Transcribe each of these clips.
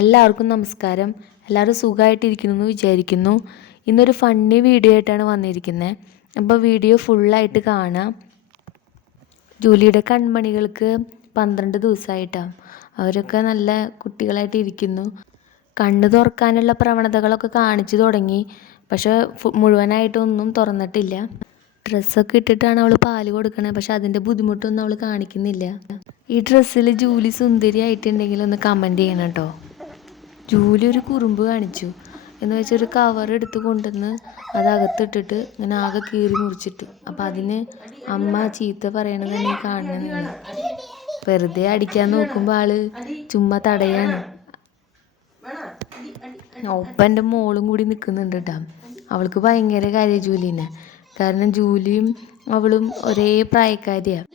എല്ലാവർക്കും നമസ്കാരം. എല്ലാവരും സുഖമായിട്ടിരിക്കുന്നു എന്ന് വിചാരിക്കുന്നു. ഇന്നൊരു ഫണ്ണി വീഡിയോ ആയിട്ടാണ് വന്നിരിക്കുന്നത് അപ്പോൾ വീഡിയോ ഫുള്ളായിട്ട് കാണാം. ജൂലിയുടെ കൺമണികൾക്ക് പന്ത്രണ്ട് ദിവസമായിട്ടാണ് അവരൊക്കെ നല്ല കുട്ടികളായിട്ട് ഇരിക്കുന്നു. കണ്ണ് തുറക്കാനുള്ള പ്രവണതകളൊക്കെ കാണിച്ചു തുടങ്ങി. പക്ഷെ മുഴുവനായിട്ടൊന്നും തുറന്നിട്ടില്ല. ഡ്രസ്സൊക്കെ ഇട്ടിട്ടാണ് അവൾ പാൽ കൊടുക്കണത് പക്ഷെ അതിന്റെ ബുദ്ധിമുട്ടൊന്നും അവൾ കാണിക്കുന്നില്ല. ഈ ഡ്രസ്സിൽ ജൂലി സുന്ദരി ആയിട്ടുണ്ടെങ്കിൽ ഒന്ന് കമന്റ് ചെയ്യണം കേട്ടോ. ജൂലി ഒരു കുറുമ്പ് കാണിച്ചു എന്ന് വെച്ചാൽ ഒരു കവർ എടുത്ത് കൊണ്ടുവന്ന് അത് അകത്തിട്ടിട്ട് ഇങ്ങനെ ആകെ കീറി മുറിച്ചിട്ട് അപ്പം അതിന് അമ്മ ചീത്ത പറയണത് തന്നെ കാണുന്നില്ല വെറുതെ അടിക്കാൻ നോക്കുമ്പോൾ ആൾ ചുമ്മാ തടയാണ് ഒപ്പം എന്റെ മോളും കൂടി നിൽക്കുന്നുണ്ട് കേട്ടോ അവൾക്ക് ഭയങ്കര കാര്യം ജൂലിനെ കാരണം ജൂലിയും അവളും ഒരേ പ്രായക്കാരിയാണ്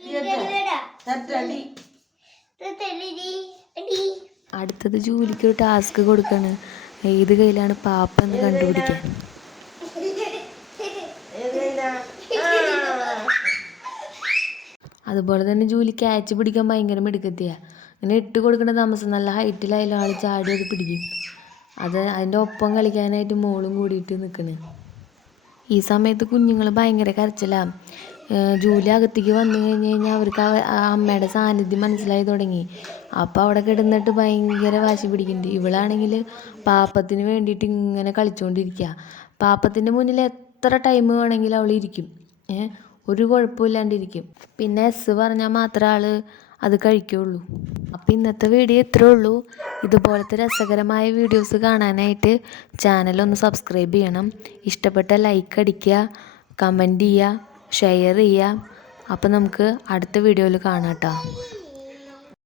അടുത്തത് ജൂലിക്ക് ഒരു ടാസ്ക് കൊടുക്കാണ്. ഏത് കയ്യിലാണ് പാപ്പ എന്ന് കണ്ടുപിടിക്കാൻ? അതുപോലെ തന്നെ ജൂലി ക്യാച്ച് പിടിക്കാൻ ഭയങ്കര മിടുക്കത്തിയാ. ഇങ്ങനെ ഇട്ട് കൊടുക്കുന്ന താമസം നല്ല ഹൈറ്റിലായാലും ആൾ ചാടി അത് പിടിക്കും. അത് അതിന്റെ ഒപ്പം കളിക്കാനായിട്ട് മോളും കൂടിയിട്ട് നിൽക്കണേ ഈ സമയത്ത് കുഞ്ഞുങ്ങൾ ഭയങ്കര കരച്ചിലാണ് ജൂലി അകത്തേക്ക് വന്നു കഴിഞ്ഞ് കഴിഞ്ഞാൽ അവർക്ക് ആ അമ്മയുടെ സാന്നിധ്യം മനസ്സിലായി തുടങ്ങി. അപ്പോൾ അവിടെ കിടന്നിട്ട് ഭയങ്കര വാശി പിടിക്കുന്നുണ്ട്. ഇവളാണെങ്കിൽ പാപ്പത്തിന് വേണ്ടിയിട്ട് ഇങ്ങനെ കളിച്ചുകൊണ്ടിരിക്കുക പാപ്പത്തിന്റെ മുന്നിൽ എത്ര ടൈം വേണമെങ്കിലും അവൾ ഇരിക്കും. ഒരു കുഴപ്പമില്ലാണ്ടിരിക്കും. പിന്നെ എസ് പറഞ്ഞാൽ മാത്രമേ ആൾ അത് കഴിക്കുള്ളൂ. അപ്പോൾ ഇന്നത്തെ വീഡിയോ ഇത്രേ ഉള്ളൂ. ഇതുപോലത്തെ രസകരമായ വീഡിയോസ് കാണാനായിട്ട് ചാനലൊന്ന് സബ്സ്ക്രൈബ് ചെയ്യണം. ഇഷ്ടപ്പെട്ട ലൈക്ക് അടിക്കുക കമന്റ് ചെയ്യുക. ഷെയർ ചെയ്യുക അപ്പോൾ നമുക്ക് അടുത്ത വീഡിയോയിൽ കാണാം കേട്ടോ.